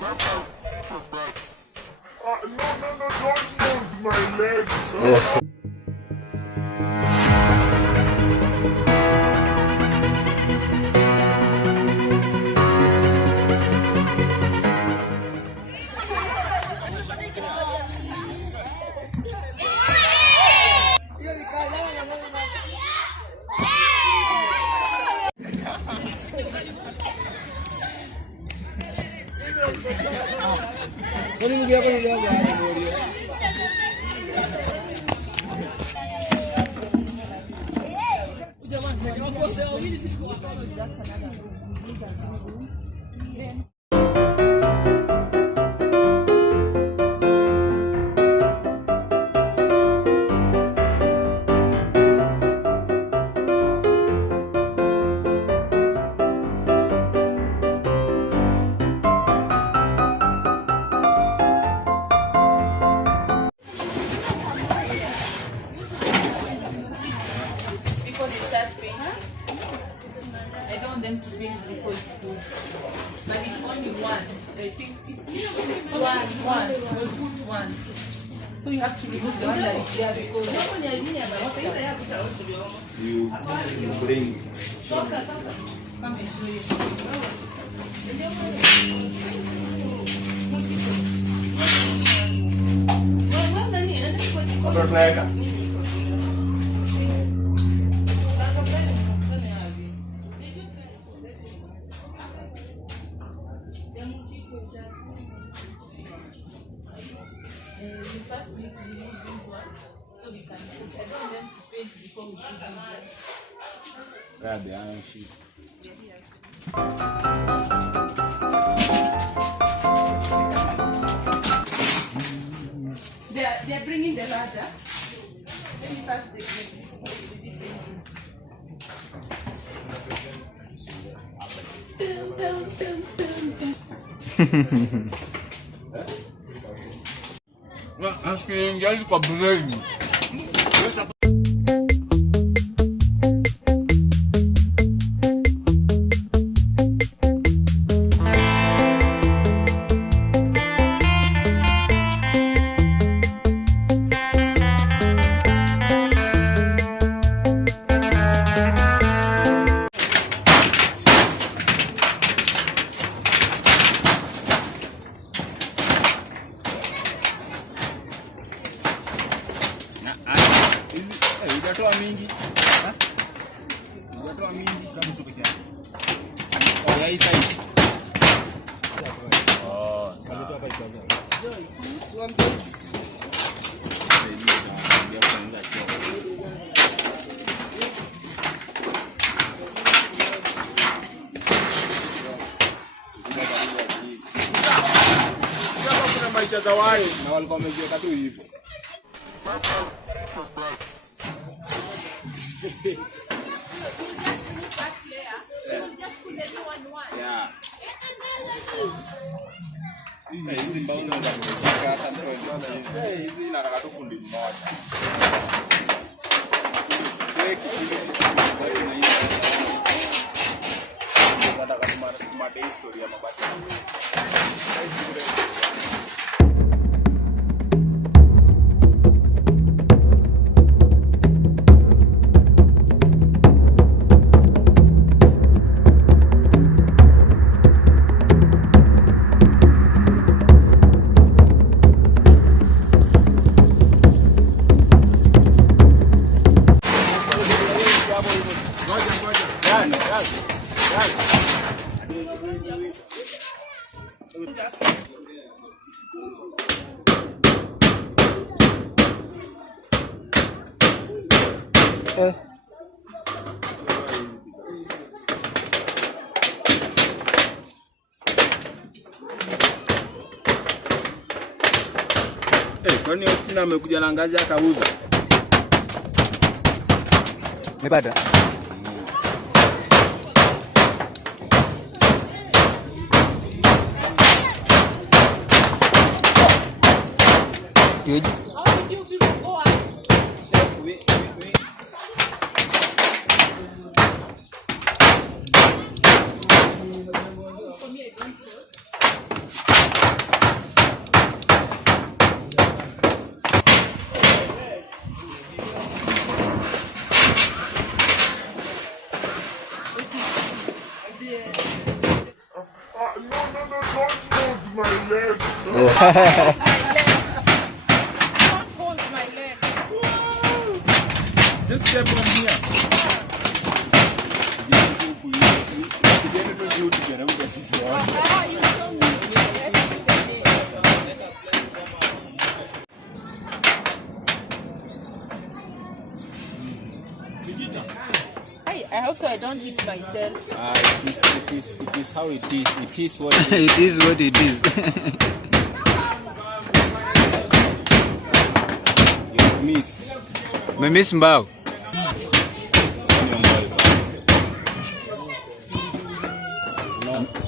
don't move my legs. I don't want them to paint before it's full. But it's only one. I think it's one. We'll put one. So you have to remove the one that is there because you bring. Come and show you. You first need to remove this one so we can put. I don't want them to paint before we put this one. Grab the iron sheet. They're bringing the ladder. Let me first take this. Asiingia kwa brain. Hujatoa mingi. Hujatoa mingi kama tu peke yake. Oh, ya hii side. Oh, sawa. Hapa itaanza. Kuna maisha za wao na walikuwa wamejiweka tu hivyo. Yeah. Hizi mbao ndio zinataka hata mtu. Hizi inataka tu fundi mmoja. Cheki bado na hiyo. Nataka kumada historia ya mabati. Kwani Ostina amekuja na ngazi akauza? Umepata? Yeji. hold my legs. Don't hold my leg. Just step on here. You show me. I hope so I don't hit myself. It is how it is. It is what it is. It is what it is. You've missed. Miss Mbao.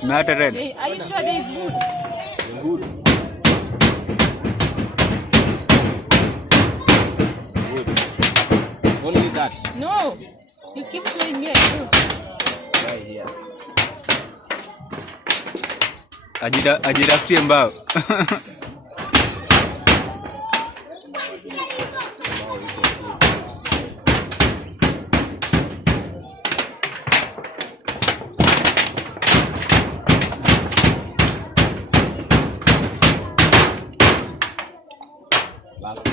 Not a red. Are you sure there is wood? Good. Only that. No. You keep showing me a clue. Right here. Ajitafutie mbao. Last.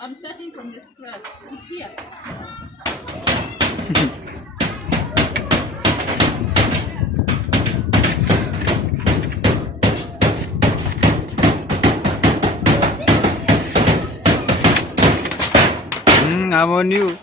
I'm starting from the scratch. It's here. I'm on you.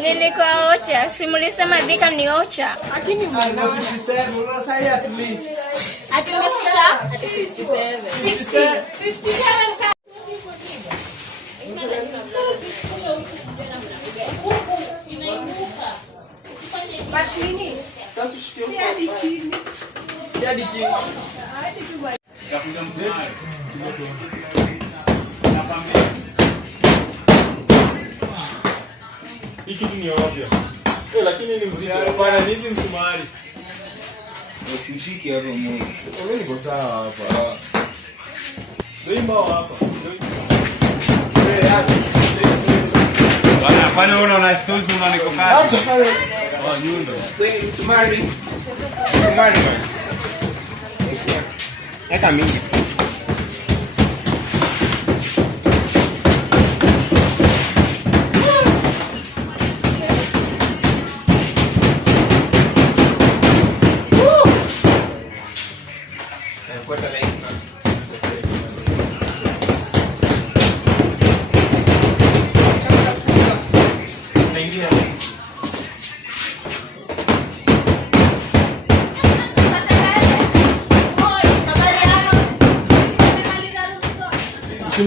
Nilikuwa Ocha, simulisema Dhika ni Ocha. Lakini Ati umefikisha? 60. 57. Bati nini? Si hadi chini. Hadi chini. Hadi tu basi. Hiki ni ovyo. Lakini ni mzito. Hapana, ni hizi msumari. Usishike hapo Mungu. Wewe niko sawa hapa. Ndio mbao hapa. Bana, kwani unaona stories unanikokana? Oh, nyundo. Kwani msumari. Msumari. Eka mingi.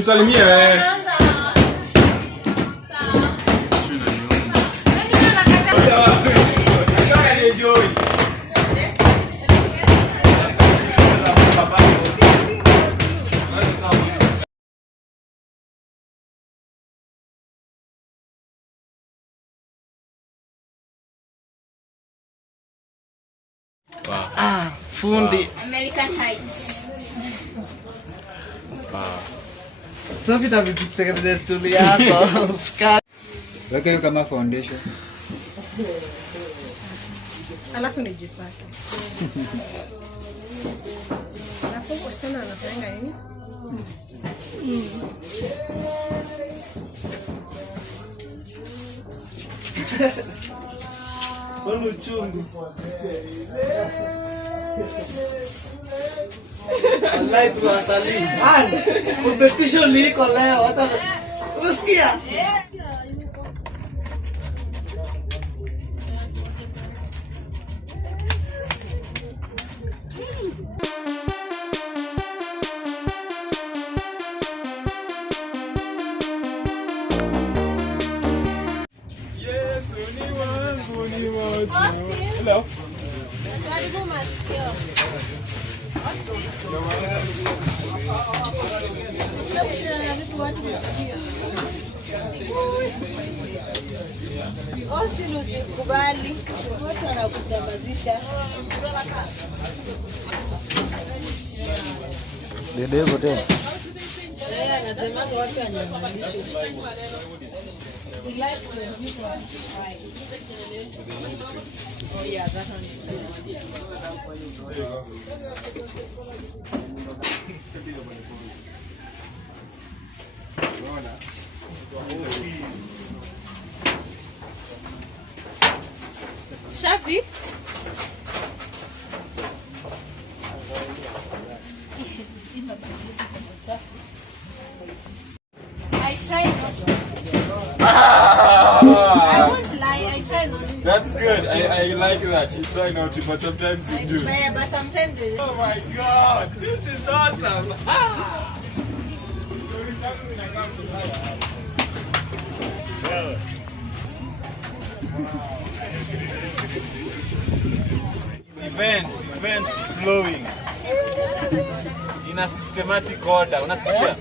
Simsalimie wewe. Fundi. American Heights. So vita vitutengeneza stuli yako. Weka hiyo kama foundation. Alafu nijipake. Alafu wasichana wanafanya nini? Ono uchungu. Allah tuwasalimu. Competition liko leo. Hata unasikia? Yes, ni wangu ni wote. Austin. Hello. Karibu masikio. Austin usikubali. Watu wanakutambazisha. Dede bote. Anasema watu wananyamalisha. He likes when people are crying. Oh yeah, that one is Shafi? I try not to. I won't lie, I try not to. That's good. I like that. You try not to, but sometimes you do. But sometimes Oh my God, this is awesome. Event flowing in a systematic order. Unasikia?